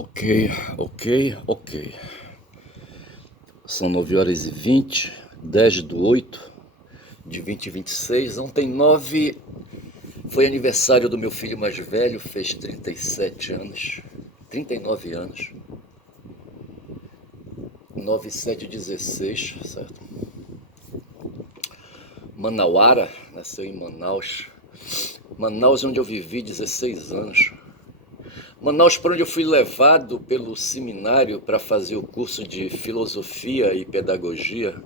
Ok, ok, ok. São 9h20, 10/8/2026. Ontem, 9, foi aniversário do meu filho mais velho, fez 37 anos. 39 anos. 9/7/16, certo? Manauara, nasceu em Manaus. Manaus, onde eu vivi 16 anos. Manaus, para onde eu fui levado pelo seminário para fazer o curso de filosofia e pedagogia.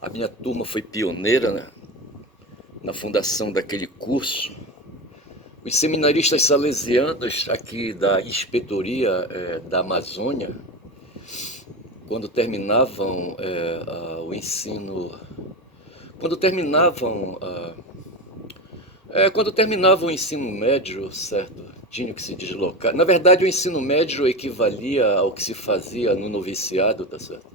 A minha turma foi pioneira, né, na fundação daquele curso. Os seminaristas salesianos aqui da inspetoria da Amazônia, quando terminavam o ensino, quando terminavam, quando terminavam o ensino médio, certo, tinham que se deslocar. Na verdade, o ensino médio equivalia ao que se fazia no noviciado, tá certo?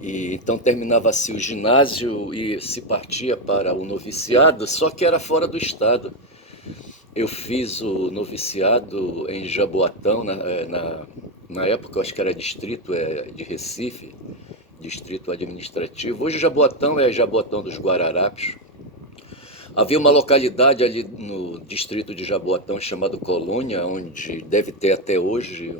E então terminava-se o ginásio e se partia para o noviciado, só que era fora do estado. Eu fiz o noviciado em Jaboatão, na época eu acho que era distrito de Recife, distrito administrativo. Hoje Jaboatão é Jaboatão dos Guararapes. Havia uma localidade ali no distrito de Jaboatão chamado Colônia, onde deve ter até hoje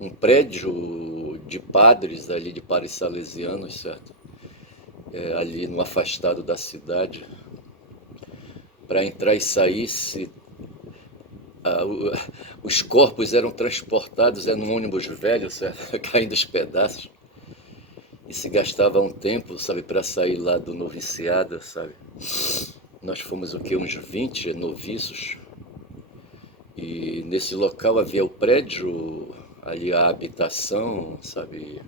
um prédio de padres ali, de padres salesianos, certo? Ali no afastado da cidade. Para entrar e sair, os corpos eram transportados num ônibus velho, certo? Caindo aos pedaços. E se gastava um tempo, sabe, para sair lá do noviciado, sabe? Nós fomos o quê? Uns 20 noviços. E nesse local havia o prédio, ali a habitação, sabe?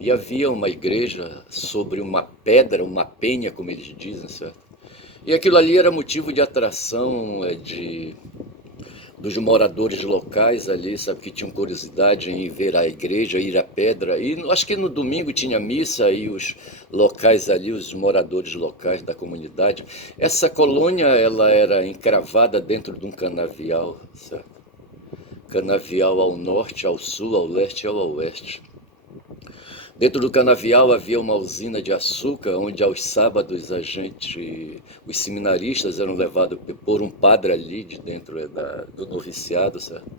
E havia uma igreja sobre uma pedra, uma penha, como eles dizem, certo? E aquilo ali era motivo de atração dos moradores locais ali, sabe, que tinham curiosidade em ver a igreja, ir à pedra. E acho que no domingo tinha missa e os locais ali, os moradores locais da comunidade. Essa colônia, ela era encravada dentro de um canavial, certo? Canavial ao norte, ao sul, ao leste e ao oeste. Dentro do canavial havia uma usina de açúcar, onde aos sábados os seminaristas eram levados por um padre ali de dentro do noviciado, certo?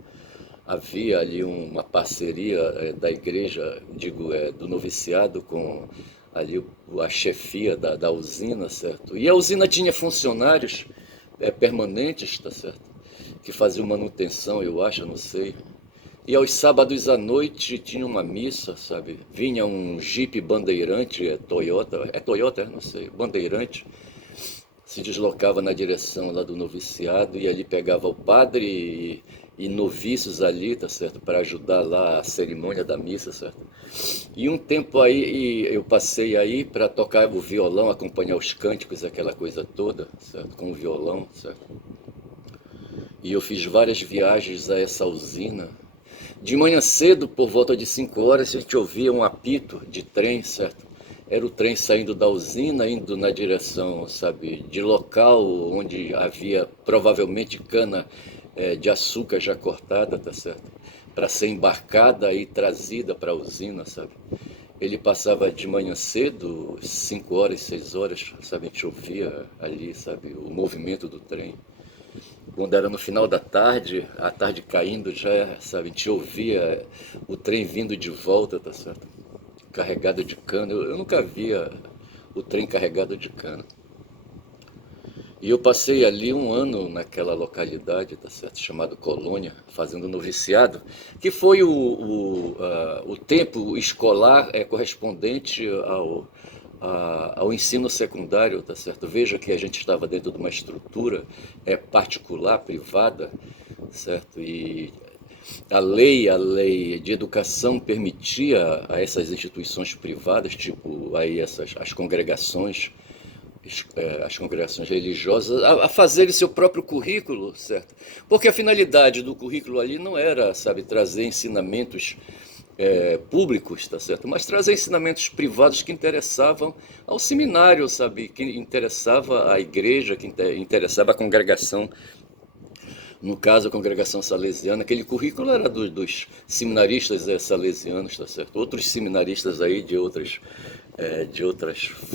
Havia ali uma parceria da igreja, digo, do noviciado com ali a chefia da usina, certo? E a usina tinha funcionários permanentes, tá certo? Que faziam manutenção, eu acho, não sei. E aos sábados à noite tinha uma missa, sabe? Vinha um Jeep Bandeirante, Toyota, não sei, Bandeirante, se deslocava na direção lá do noviciado e ali pegava o padre e noviços ali, tá certo? Para ajudar lá a cerimônia da missa, certo? E um tempo aí eu passei aí para tocar o violão, acompanhar os cânticos, aquela coisa toda, certo? Com o violão, certo? E eu fiz várias viagens a essa usina. De manhã cedo, por volta de 5 horas, a gente ouvia um apito de trem, certo? Era o trem saindo da usina, indo na direção, sabe, de local onde havia provavelmente cana de açúcar já cortada, tá certo? Para ser embarcada e trazida para a usina, sabe? Ele passava de manhã cedo, 5 horas, 6 horas, sabe? A gente ouvia ali, sabe, o movimento do trem. Quando era no final da tarde, a tarde caindo já, sabe, a gente ouvia o trem vindo de volta, tá certo? Carregado de cana. Eu nunca via o trem carregado de cana. E eu passei ali um ano naquela localidade, tá certo? Chamado Colônia, fazendo noviciado, que foi o tempo escolar correspondente ao ensino secundário, tá certo? Veja que a gente estava dentro de uma estrutura particular, privada, certo? E a lei de educação permitia a essas instituições privadas, tipo aí as congregações, as congregações religiosas, a fazerem seu próprio currículo, certo? Porque a finalidade do currículo ali não era, sabe, trazer ensinamentos públicos, tá certo? Mas trazer ensinamentos privados que interessavam ao seminário, sabe? Que interessava à igreja, que interessava à congregação. no caso a congregação salesiana, aquele currículo era dos seminaristas salesianos, tá certo? Outros seminaristas aí de outras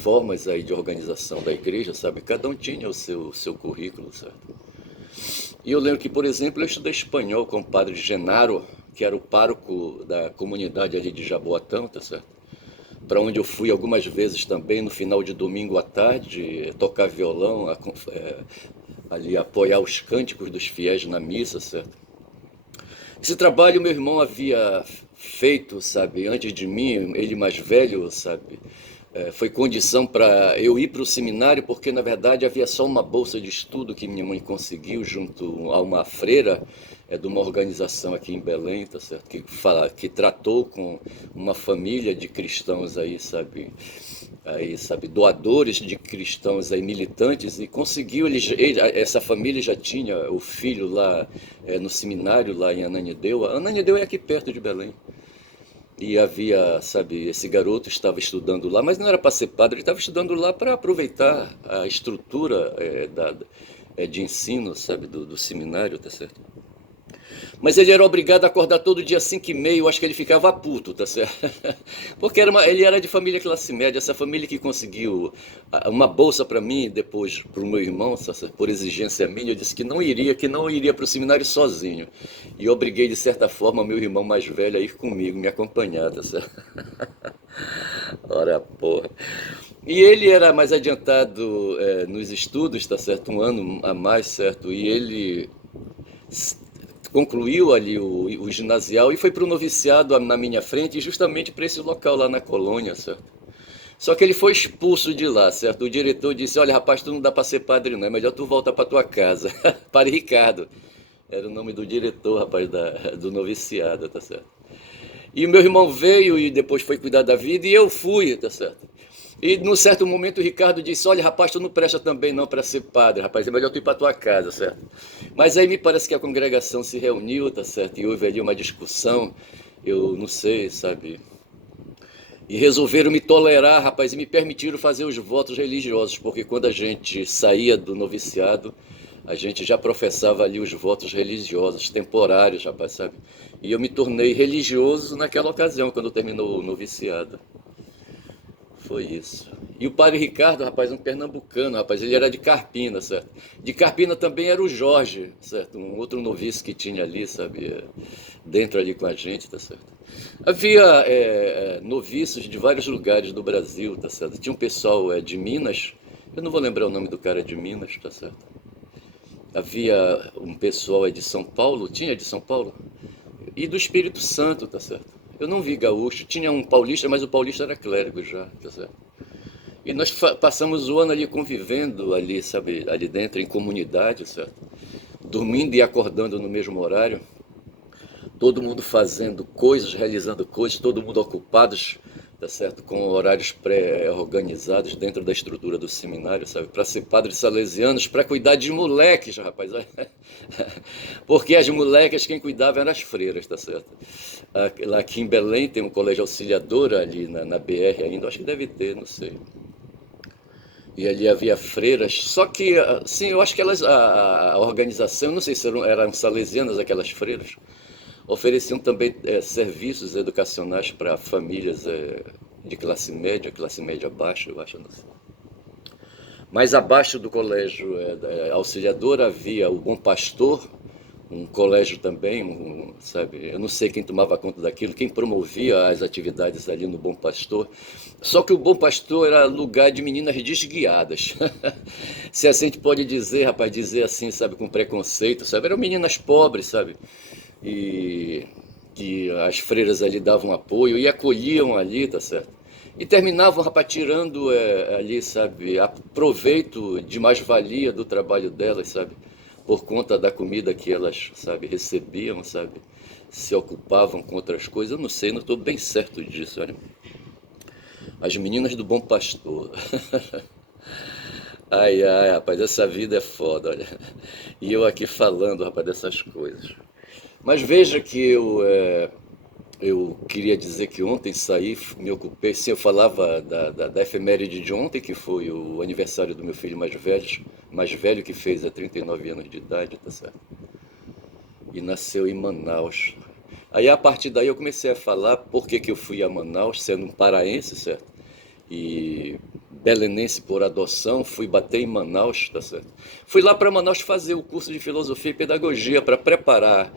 formas aí de organização da igreja, sabe? Cada um tinha o seu currículo, certo? E eu lembro que, por exemplo, eu estudei espanhol com o padre Genaro, que era o pároco da comunidade ali de Jaboatão, tá certo? Para onde eu fui algumas vezes também, no final de domingo à tarde, tocar violão, ali apoiar os cânticos dos fiéis na missa, certo? Esse trabalho meu irmão havia feito, sabe, antes de mim, ele mais velho, sabe, foi condição para eu ir para o seminário, porque na verdade havia só uma bolsa de estudo que minha mãe conseguiu junto a uma freira de uma organização aqui em Belém, tá certo? Que tratou com uma família de cristãos aí, sabe, doadores de cristãos aí militantes e conseguiu, essa família já tinha o filho lá no seminário lá em Ananindeua. Ananindeua é aqui perto de Belém. E havia, sabe, esse garoto estava estudando lá, mas não era para ser padre, ele estava estudando lá para aproveitar a estrutura de ensino, sabe, do seminário, tá certo? Mas ele era obrigado a acordar todo dia às 5h30, eu acho que ele ficava puto, tá certo? Porque ele era de família classe média, essa família que conseguiu uma bolsa para mim, depois para o meu irmão, tá certo? Por exigência minha, eu disse que não iria para o seminário sozinho. E eu obriguei, de certa forma, meu irmão mais velho a ir comigo, me acompanhar, tá certo? Ora, porra. E ele era mais adiantado nos estudos, tá certo? Um ano a mais, certo? E ele concluiu ali o ginasial e foi para o noviciado na minha frente, justamente para esse local lá na colônia, certo? Só que ele foi expulso de lá, certo? O diretor disse: olha, rapaz, tu não dá para ser padre, não, é melhor tu voltar para tua casa. Padre Ricardo, era o nome do diretor, rapaz, do noviciado, tá certo? E meu irmão veio e depois foi cuidar da vida e eu fui, tá certo? E num certo momento o Ricardo disse: olha, rapaz, tu não presta também não para ser padre, rapaz, é melhor tu ir para tua casa, certo? Mas aí me parece que a congregação se reuniu, tá certo? E houve ali uma discussão, eu não sei, sabe? E resolveram me tolerar, rapaz, e me permitiram fazer os votos religiosos, porque quando a gente saía do noviciado, a gente já professava ali os votos religiosos, temporários, rapaz, sabe? E eu me tornei religioso naquela ocasião, quando terminou o noviciado. Foi isso. E o padre Ricardo, rapaz, um pernambucano, rapaz, ele era de Carpina, certo? De Carpina também era o Jorge, certo? Um outro noviço que tinha ali, sabe? Dentro ali com a gente, tá certo? Havia noviços de vários lugares do Brasil, tá certo? Tinha um pessoal de Minas, eu não vou lembrar o nome do cara de Minas, tá certo? Havia um pessoal de São Paulo, tinha de São Paulo? E do Espírito Santo, tá certo? Eu não vi gaúcho, tinha um paulista, mas o paulista era clérigo já, tá certo? E nós passamos o ano ali convivendo ali, sabe, ali dentro em comunidade, certo? Dormindo e acordando no mesmo horário, todo mundo fazendo coisas, realizando coisas, todo mundo ocupados, tá certo? Com horários pré-organizados dentro da estrutura do seminário, sabe? Para ser padres salesianos, para cuidar de moleques, rapaz. Porque as molecas quem cuidava eram as freiras, tá certo? Lá aqui em Belém tem um colégio auxiliador ali na BR ainda, acho que deve ter, não sei. E ali havia freiras, só que, sim, eu acho que a organização, não sei se eram salesianas aquelas freiras, ofereciam também serviços educacionais para famílias de classe média baixa, eu acho, não sei. Mas abaixo do colégio auxiliador havia o Bom Pastor, um colégio também, sabe? Eu não sei quem tomava conta daquilo, quem promovia as atividades ali no Bom Pastor. Só que o Bom Pastor era lugar de meninas desguiadas. Se assim a gente pode dizer, rapaz, dizer assim, sabe, com preconceito, sabe? Eram meninas pobres, sabe? E que as freiras ali davam apoio e acolhiam ali, tá certo? E terminavam, rapaz, tirando ali, sabe, proveito de mais-valia do trabalho delas, sabe? Por conta da comida que elas, sabe, recebiam, sabe? Se ocupavam com outras coisas, eu não sei, não estou bem certo disso, olha. As meninas do Bom Pastor. Ai, ai, rapaz, essa vida é foda, olha. E eu aqui falando, rapaz, dessas coisas. Mas veja que eu queria dizer que ontem saí, me ocupei, sim, eu falava da efeméride de ontem, que foi o aniversário do meu filho mais velho que fez há 39 anos de idade, tá certo? e nasceu em Manaus. Aí a partir daí eu comecei a falar por que que eu fui a Manaus, sendo um paraense, certo? E belenense por adoção, fui bater em Manaus, tá certo? Fui lá para Manaus fazer o curso de filosofia e pedagogia para preparar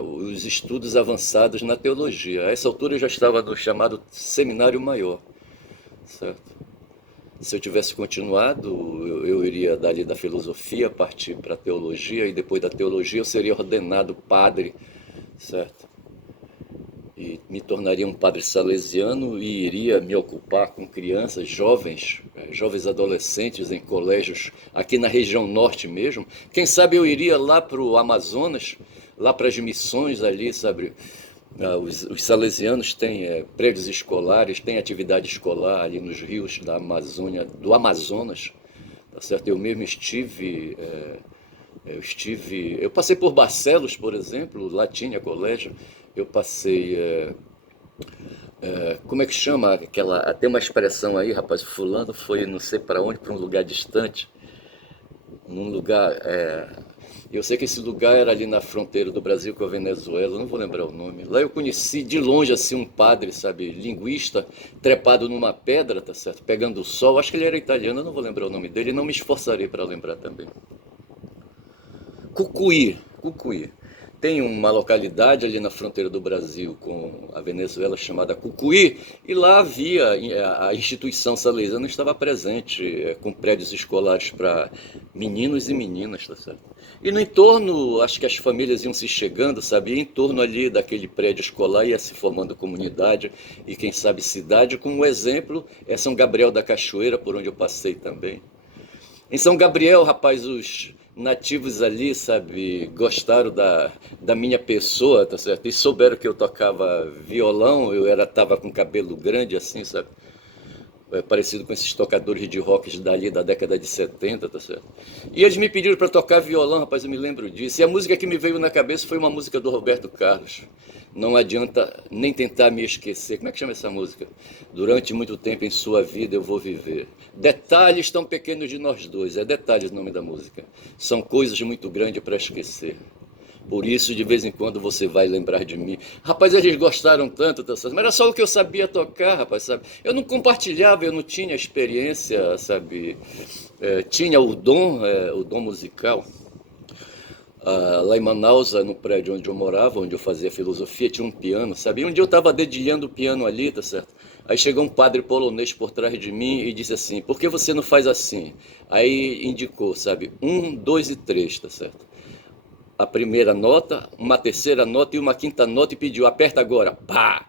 os estudos avançados na teologia. A essa altura eu já estava no chamado seminário maior, certo? Se eu tivesse continuado, eu iria dali da filosofia partir para a teologia e depois da teologia eu seria ordenado padre, certo? E me tornaria um padre salesiano e iria me ocupar com crianças, jovens, jovens adolescentes em colégios aqui na região norte mesmo. Quem sabe eu iria lá para o Amazonas, lá para as missões ali, sabe? Os salesianos têm prédios escolares, têm atividade escolar ali nos rios da Amazônia, do Amazonas, tá certo? Eu mesmo eu passei por Barcelos, por exemplo, lá tinha colégio, eu passei, como é que chama aquela, tem uma expressão aí, rapaz, fulano foi não sei para onde, para um lugar distante, num lugar, eu sei que esse lugar era ali na fronteira do Brasil com a Venezuela, não vou lembrar o nome. Lá eu conheci de longe assim um padre, sabe, linguista, trepado numa pedra, tá certo, pegando o sol. Acho que ele era italiano, eu não vou lembrar o nome dele, não me esforçarei para lembrar também. Cucuí, Cucuí. Tem uma localidade ali na fronteira do Brasil com a Venezuela chamada Cucuí, e lá havia a instituição salesiana estava presente com prédios escolares para meninos e meninas, tá certo? E no entorno, acho que as famílias iam se chegando, sabe? E em torno ali daquele prédio escolar ia se formando comunidade e quem sabe cidade, como exemplo é São Gabriel da Cachoeira, por onde eu passei também. Em São Gabriel, rapaz, os nativos ali, sabe, gostaram da minha pessoa, tá certo? E souberam que eu tocava violão, tava com cabelo grande assim, sabe? Parecido com esses tocadores de rock dali da década de 70, tá certo? E eles me pediram para tocar violão, rapaz, eu me lembro disso. E a música que me veio na cabeça foi uma música do Roberto Carlos. Não adianta nem tentar me esquecer. Como é que chama essa música? Durante muito tempo em sua vida eu vou viver. Detalhes tão pequenos de nós dois. É Detalhes o nome da música. São coisas muito grandes para esquecer. Por isso, de vez em quando, você vai lembrar de mim. Rapaz, eles gostaram tanto dessas, mas era só o que eu sabia tocar, rapaz, sabe? Eu não compartilhava, eu não tinha experiência, sabe? Tinha o dom musical. Lá em Manaus, no prédio onde eu morava, onde eu fazia filosofia, tinha um piano, sabe? E um dia eu estava dedilhando o piano ali, tá certo? Aí chegou um padre polonês por trás de mim e disse assim, por que você não faz assim? Aí indicou, sabe? 1, 2 e 3, tá certo? A primeira nota, uma terceira nota e uma quinta nota e pediu, aperta agora, pá!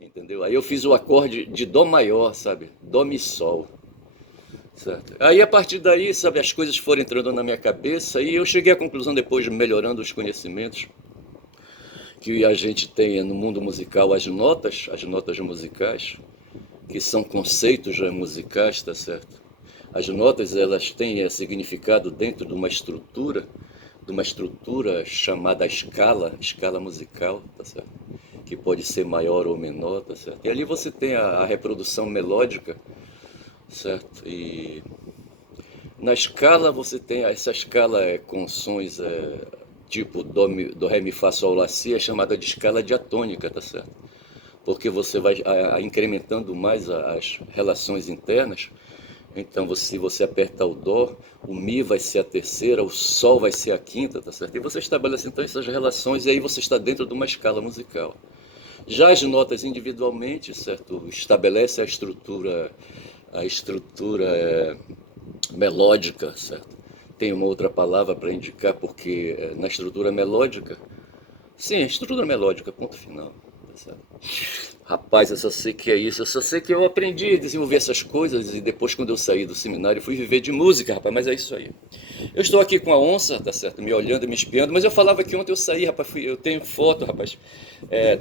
Entendeu? Aí eu fiz o acorde de dó maior, sabe? Dó, mi, sol. Certo? Aí a partir daí, sabe, as coisas foram entrando na minha cabeça e eu cheguei à conclusão depois, melhorando os conhecimentos, que a gente tem no mundo musical as notas musicais, que são conceitos musicais, tá certo? As notas, elas têm significado dentro de uma estrutura chamada escala musical, tá certo? Que pode ser maior ou menor, tá certo? E ali você tem a reprodução melódica, certo? E na escala você tem essa escala com sons tipo do, ré, mi, fá, sol, lá, si, é chamada de escala diatônica, tá certo? Porque você vai incrementando mais as relações internas. Então, se você apertar o dó, o mi vai ser a terceira, o sol vai ser a quinta, tá certo? E você estabelece então essas relações e aí você está dentro de uma escala musical. Já as notas individualmente, certo? Estabelece a estrutura melódica, certo? Tem uma outra palavra para indicar, porque na estrutura melódica, sim, estrutura melódica, ponto final. Tá certo? Rapaz, eu só sei que é isso, eu só sei que eu aprendi a desenvolver essas coisas e depois, quando eu saí do seminário, eu fui viver de música, rapaz, mas é isso aí. Eu estou aqui com a onça, tá certo, me olhando e me espiando, mas eu falava que ontem eu saí, rapaz, eu tenho foto, rapaz,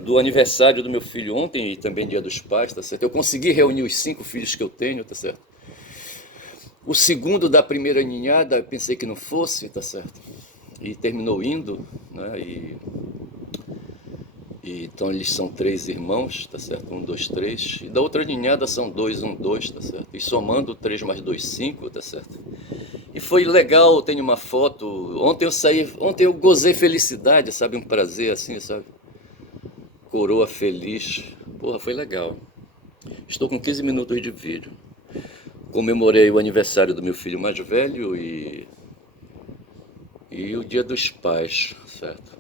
do aniversário do meu filho ontem e também dia dos pais, tá certo? Eu consegui reunir os 5 filhos que eu tenho, tá certo? O segundo da primeira ninhada, eu pensei que não fosse, tá certo? E terminou indo, né, então eles são 3 irmãos, tá certo? 1, 2, 3. E da outra ninhada são 2, 1, 2, tá certo? E somando 3 mais 2, 5, tá certo? E foi legal, tenho uma foto. Ontem eu gozei felicidade, sabe? Um prazer assim, sabe? Coroa feliz. Porra, foi legal. Estou com 15 minutos de vídeo. Comemorei o aniversário do meu filho mais velho e o Dia dos Pais, certo?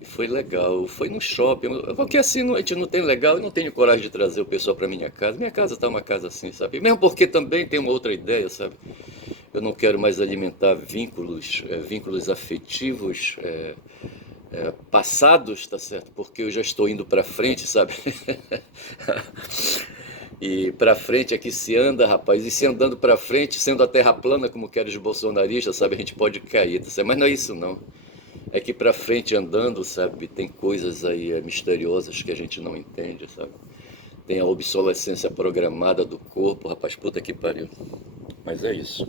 E foi legal. Foi no shopping. Porque assim a gente não tem legal, eu não tenho coragem de trazer o pessoal para minha casa. Minha casa tá uma casa assim, sabe? Mesmo porque também tem uma outra ideia, sabe? Eu não quero mais alimentar vínculos afetivos passados, tá certo? Porque eu já estou indo para frente, sabe? E para frente é que se anda, rapaz. E se andando para frente, sendo a terra plana, como querem os bolsonaristas, sabe? A gente pode cair, tá certo? Mas não é isso, não. É que para frente andando, sabe? Tem coisas aí misteriosas que a gente não entende, sabe? Tem a obsolescência programada do corpo, rapaz. Puta que pariu. Mas é isso.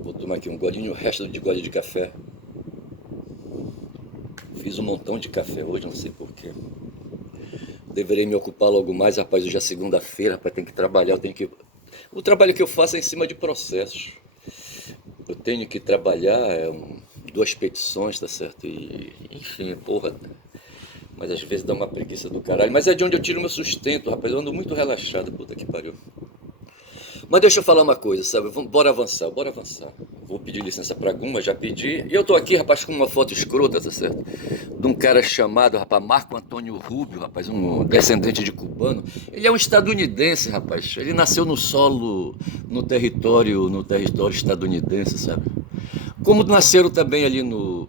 Vou tomar aqui um golinho, o resto de gole de café. Fiz um montão de café hoje, não sei porquê. Deverei me ocupar logo mais, rapaz. Hoje é segunda-feira, rapaz, tem que trabalhar, eu tenho que... O trabalho que eu faço é em cima de processos. Eu tenho que trabalhar, duas petições, tá certo? E, enfim, porra. Mas às vezes dá uma preguiça do caralho. Mas é de onde eu tiro meu sustento, rapaz. Eu ando muito relaxado, puta que pariu. Mas deixa eu falar uma coisa, sabe? Bora avançar, bora avançar. Vou pedir licença pra Guma, já pedi. E eu tô aqui, rapaz, com uma foto escrota, tá certo? De um cara chamado, rapaz, Marco Antônio Rubio, rapaz, um descendente de cubano. Ele é um estadunidense, rapaz. Ele nasceu no solo, no território estadunidense, sabe? Como nasceram também ali no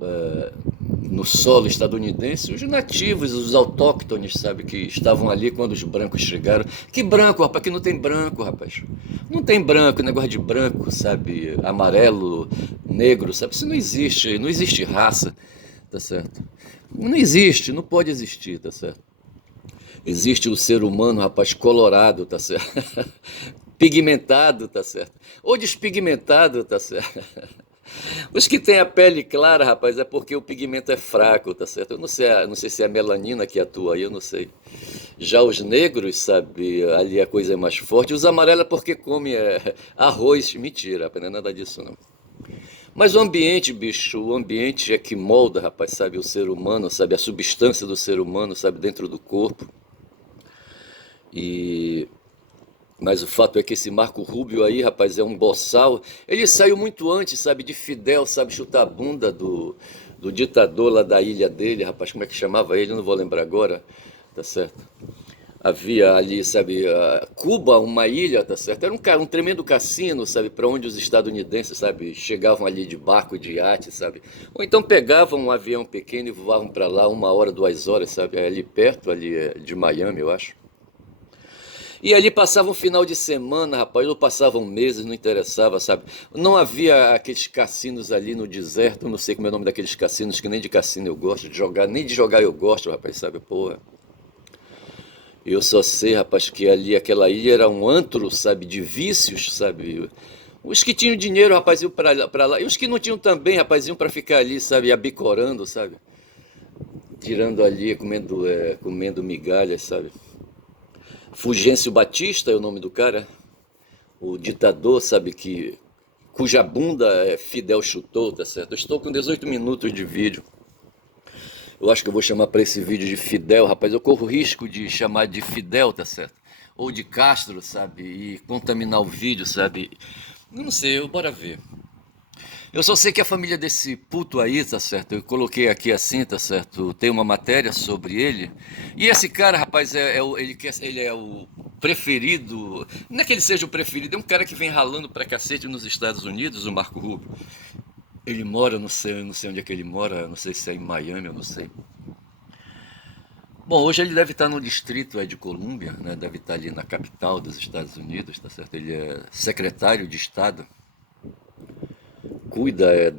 solo estadunidense, os nativos, os autóctones, sabe, que estavam ali quando os brancos chegaram. Que branco, rapaz, que não tem branco, rapaz. Não tem branco, negócio de branco, sabe, amarelo, negro, sabe, isso não existe, não existe raça, tá certo? Não existe, não pode existir, tá certo? Existe o ser humano, rapaz, colorado, tá certo? Pigmentado, tá certo? Ou despigmentado, tá certo? Os que têm a pele clara, rapaz, é porque o pigmento é fraco, tá certo? Eu não sei se é a melanina que atua aí, eu não sei. Já os negros, sabe, ali a coisa é mais forte. Os amarelos é porque comem arroz. Mentira, rapaz, não é nada disso, não. Mas o ambiente, bicho, o ambiente é que molda, rapaz, sabe, o ser humano, sabe, a substância do ser humano, sabe, dentro do corpo. E mas o fato é que esse Marco Rubio aí, rapaz, é um boçal. Ele saiu muito antes, sabe, de Fidel, sabe, chutar a bunda do ditador lá da ilha dele, rapaz, como é que chamava ele? Eu não vou lembrar agora, tá certo? Havia ali, sabe, Cuba, uma ilha, tá certo? Era um tremendo cassino, sabe, para onde os estadunidenses, sabe, chegavam ali de barco, de iate, sabe? Ou então pegavam um avião pequeno e voavam para lá 1 hora, 2 horas, sabe, ali perto, ali de Miami, eu acho. E ali passava um final de semana, rapaz, ou passavam meses, não interessava, sabe? Não havia aqueles cassinos ali no deserto, eu não sei como é o nome daqueles cassinos, que nem de cassino eu gosto de jogar, nem de jogar eu gosto, rapaz, sabe? Porra. Eu só sei, rapaz, que ali aquela ilha era um antro, sabe, de vícios, sabe? Os que tinham dinheiro, rapaz, iam pra lá. E os que não tinham também, rapaz, iam pra ficar ali, sabe, abicorando, sabe? Tirando ali, comendo migalhas, sabe? Fulgêncio Batista é o nome do cara, o ditador, sabe, cuja bunda Fidel chutou, tá certo? Eu estou com 18 minutos de vídeo. Eu acho que eu vou chamar para esse vídeo de Fidel, rapaz. Eu corro risco de chamar de Fidel, tá certo? Ou de Castro, sabe? E contaminar o vídeo, sabe? Não sei, bora ver. Eu só sei que a família desse puto aí, tá certo? Eu coloquei aqui assim, tá certo? Tem uma matéria sobre ele. E esse cara, rapaz, ele é o preferido. Não é que ele seja o preferido, é um cara que vem ralando pra cacete nos Estados Unidos, o Marco Rubio. Ele mora, não sei onde é que ele mora, não sei se é em Miami, eu não sei. Bom, hoje ele deve estar no distrito de Colômbia, né? Deve estar ali na capital dos Estados Unidos, tá certo? Ele é secretário de Estado, cuida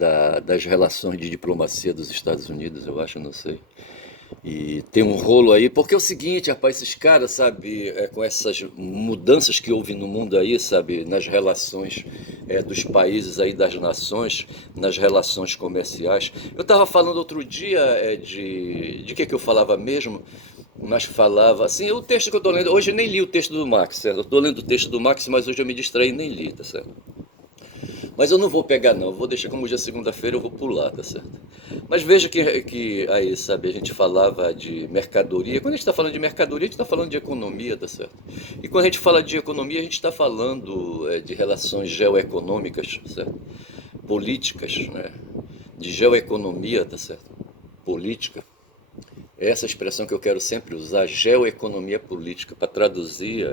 das relações de diplomacia dos Estados Unidos, eu acho, não sei. E tem um rolo aí, porque é o seguinte, rapaz, esses caras, sabe, com essas mudanças que houve no mundo aí, sabe, nas relações dos países aí, das nações, nas relações comerciais. Eu estava falando outro dia de que eu falava mesmo? mas falava assim, o texto que eu tô lendo, hoje eu nem li o texto do Marx, certo? Eu tô lendo o texto do Marx, mas hoje eu me distraí e nem li, tá certo? Mas eu não vou pegar não, vou deixar como hoje é segunda-feira, eu vou pular, tá certo? Mas veja que aí, sabe, a gente falava de mercadoria. Quando a gente está falando de mercadoria, a gente está falando de economia, tá certo? E quando a gente fala de economia, a gente está falando de relações geoeconômicas, certo? Políticas, né? De geoeconomia, tá certo? Política. É essa expressão que eu quero sempre usar, geoeconomia política, para traduzir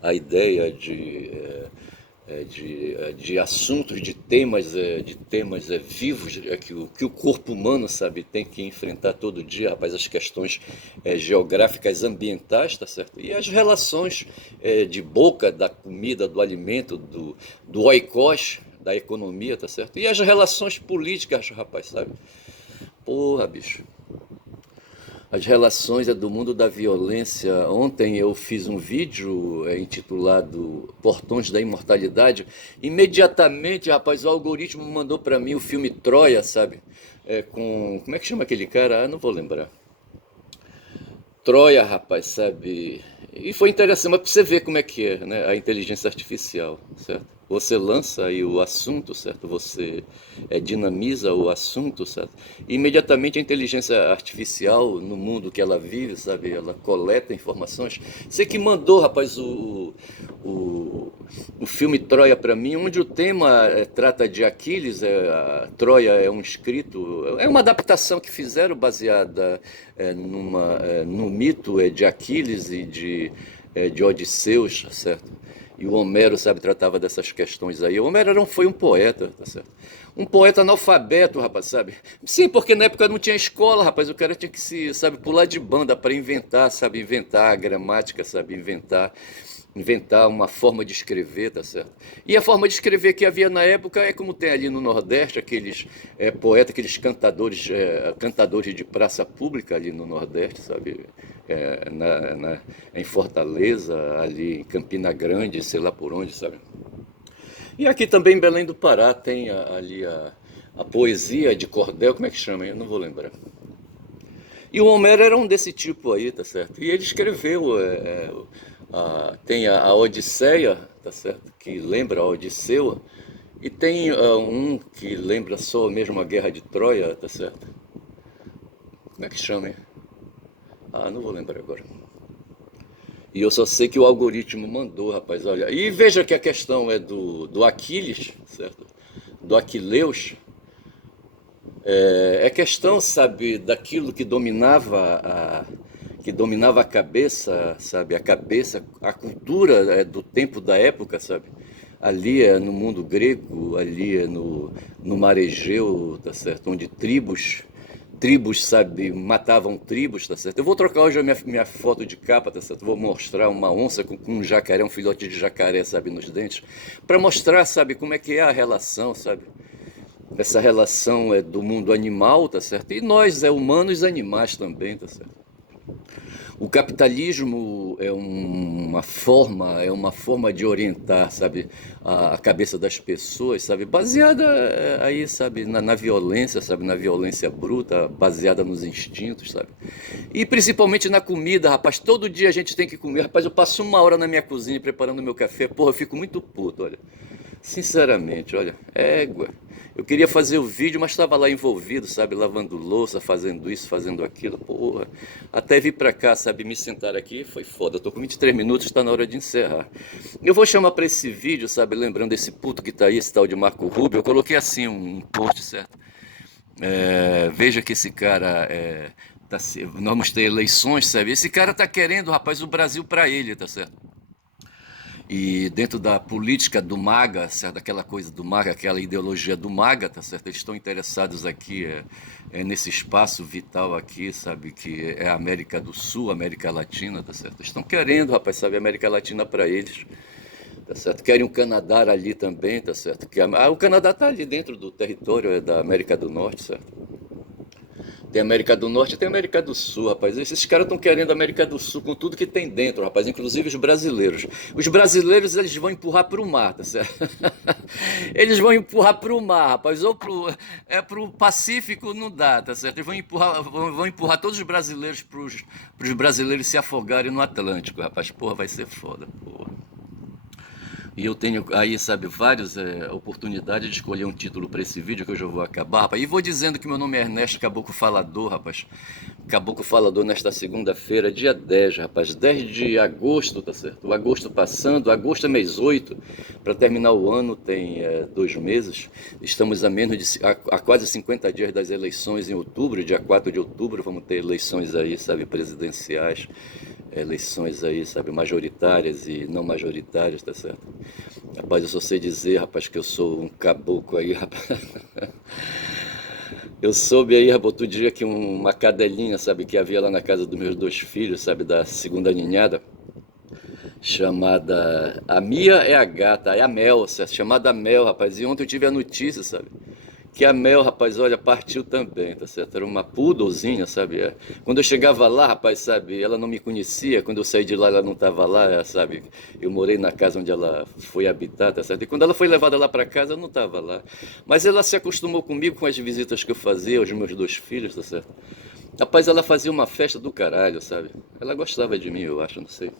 a ideia de assuntos, de temas vivos que o corpo humano, sabe, tem que enfrentar todo dia, rapaz, as questões geográficas ambientais, tá certo? E as relações de boca, da comida, do alimento, do oikos, da economia, tá certo? E as relações políticas, rapaz, sabe? Porra, bicho. As relações do mundo da violência. Ontem eu fiz um vídeo intitulado Portões da Imortalidade. Imediatamente, rapaz, o algoritmo mandou para mim o filme Troia, sabe? Como é que chama aquele cara? Ah, não vou lembrar. Troia, rapaz, sabe? E foi interessante, mas pra você ver como é que é, né? A inteligência artificial, certo? Você lança aí o assunto, certo? Você dinamiza o assunto, certo? E imediatamente a inteligência artificial, no mundo que ela vive, sabe? Ela coleta informações. Você que mandou, rapaz, o, o filme Troia para mim, onde o tema trata de Aquiles, Troia é um escrito, é uma adaptação que fizeram baseada no mito de Aquiles e de Odisseus, certo? E o Homero, sabe, tratava dessas questões aí. O Homero foi um poeta, tá certo? Um poeta analfabeto, rapaz, sabe? Sim, porque na época não tinha escola, rapaz. O cara tinha que se, sabe, pular de banda para inventar, sabe? Inventar a gramática, sabe? Inventar uma forma de escrever, tá certo? E a forma de escrever que havia na época é como tem ali no Nordeste, aqueles poetas, aqueles cantadores de praça pública ali no Nordeste, sabe? Em Fortaleza, ali em Campina Grande, sei lá por onde, sabe? E aqui também em Belém do Pará tem ali a poesia de cordel, como é que chama? Eu não vou lembrar. E o Homero era um desse tipo aí, tá certo? E ele escreveu, tem a Odisseia, tá certo? Que lembra a Odisseu, e tem um que lembra só mesmo a Guerra de Troia, tá certo? Como é que chama, hein? Ah, não vou lembrar agora. E eu só sei que o algoritmo mandou, rapaz, olha. E veja que a questão é do Aquiles, certo? Do Aquileus. É questão, sabe, daquilo que dominava a cabeça, sabe, a cultura do tempo da época, sabe? Ali no mundo grego, ali no mar Egeu, tá certo? Onde tribos, sabe, matavam tribos, tá certo? Eu vou trocar hoje a minha foto de capa, tá certo? Vou mostrar uma onça com um jacaré, um filhote de jacaré, sabe, nos dentes, para mostrar, sabe, como é que é a relação, sabe? Essa relação do mundo animal, tá certo? E nós, humanos e animais também, tá certo? O capitalismo é uma forma de orientar, sabe, a cabeça das pessoas, sabe, baseada aí, sabe, na violência, sabe, na violência bruta, baseada nos instintos, sabe. E principalmente na comida, rapaz. Todo dia a gente tem que comer. Rapaz, eu passo uma hora na minha cozinha preparando meu café. Porra, eu fico muito puto, olha. Sinceramente, olha, égua. Eu queria fazer o vídeo, mas estava lá envolvido, sabe, lavando louça, fazendo isso, fazendo aquilo, porra. Até vir pra cá, sabe, me sentar aqui, foi foda. Eu tô com 23 minutos, está na hora de encerrar. Eu vou chamar pra esse vídeo, sabe, lembrando esse puto que tá aí, esse tal de Marco Rubio. Eu coloquei assim um post, certo? Veja que esse cara nós vamos ter eleições, sabe? Esse cara tá querendo, rapaz, o Brasil pra ele, tá certo? E dentro da política do MAGA, certo? Daquela coisa do MAGA, aquela ideologia do MAGA, tá certo? Eles estão interessados aqui nesse espaço vital aqui, sabe? Que é a América do Sul, América Latina, tá certo? Estão querendo, rapaz, sabe? América Latina para eles, tá certo? Querem um Canadá ali também, tá certo? O Canadá tá ali dentro do território da América do Norte, certo? Tem América do Norte e tem América do Sul, rapaz. Esses caras estão querendo a América do Sul com tudo que tem dentro, rapaz. Inclusive os brasileiros. Os brasileiros, eles vão empurrar para o mar, tá certo? Eles vão empurrar para o mar, rapaz. Ou pro Pacífico não dá, tá certo? Eles vão empurrar todos os brasileiros pros brasileiros se afogarem no Atlântico, rapaz. Porra, vai ser foda, porra. E eu tenho aí, sabe, várias oportunidades de escolher um título para esse vídeo que eu já vou acabar, rapaz. E vou dizendo que meu nome é Ernesto Caboclo Falador, rapaz. Caboclo Falador nesta segunda-feira, dia 10, rapaz. 10 de agosto, tá certo? O agosto passando, agosto é mês 8. Para terminar o ano tem 2 meses. Estamos a menos de a quase 50 dias das eleições em outubro, dia 4 de outubro. Vamos ter eleições aí, sabe, presidenciais. Eleições aí, sabe, majoritárias e não majoritárias, tá certo? Rapaz, eu só sei dizer, rapaz, que eu sou um caboclo aí, rapaz. Eu soube aí, rapaz, outro dia que uma cadelinha, sabe, que havia lá na casa dos meus 2 filhos, sabe, da segunda ninhada, chamada... A Mia é a gata, é a Mel, certo? Chamada Mel, rapaz. E ontem eu tive a notícia, sabe? Que a Mel, rapaz, olha, partiu também, tá certo? Era uma poodlezinha, sabe? Quando eu chegava lá, rapaz, sabe? Ela não me conhecia. Quando eu saí de lá, ela não estava lá, sabe? Eu morei na casa onde ela foi habitar, tá certo? E quando ela foi levada lá para casa, eu não estava lá. Mas ela se acostumou comigo com as visitas que eu fazia aos meus 2 filhos, tá certo? Rapaz, ela fazia uma festa do caralho, sabe? Ela gostava de mim, eu acho, não sei.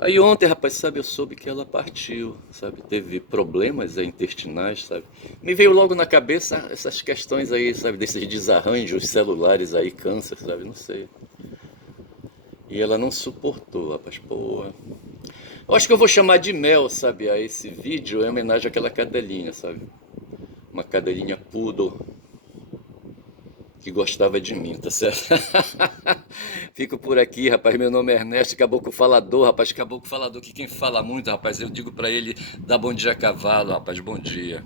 Aí ontem, rapaz, sabe, eu soube que ela partiu, sabe, teve problemas intestinais, sabe. Me veio logo na cabeça essas questões aí, sabe, desses desarranjos celulares aí, câncer, sabe, não sei. E ela não suportou, rapaz, porra. Eu acho que eu vou chamar de Mel, sabe, a esse vídeo em homenagem àquela cadelinha, sabe. Uma cadelinha poodle que gostava de mim, tá certo? Fico por aqui, rapaz. Meu nome é Ernesto, Caboclo Falador, rapaz. Caboclo Falador, que quem fala muito, rapaz, eu digo pra ele, dá bom dia a cavalo, rapaz. Bom dia.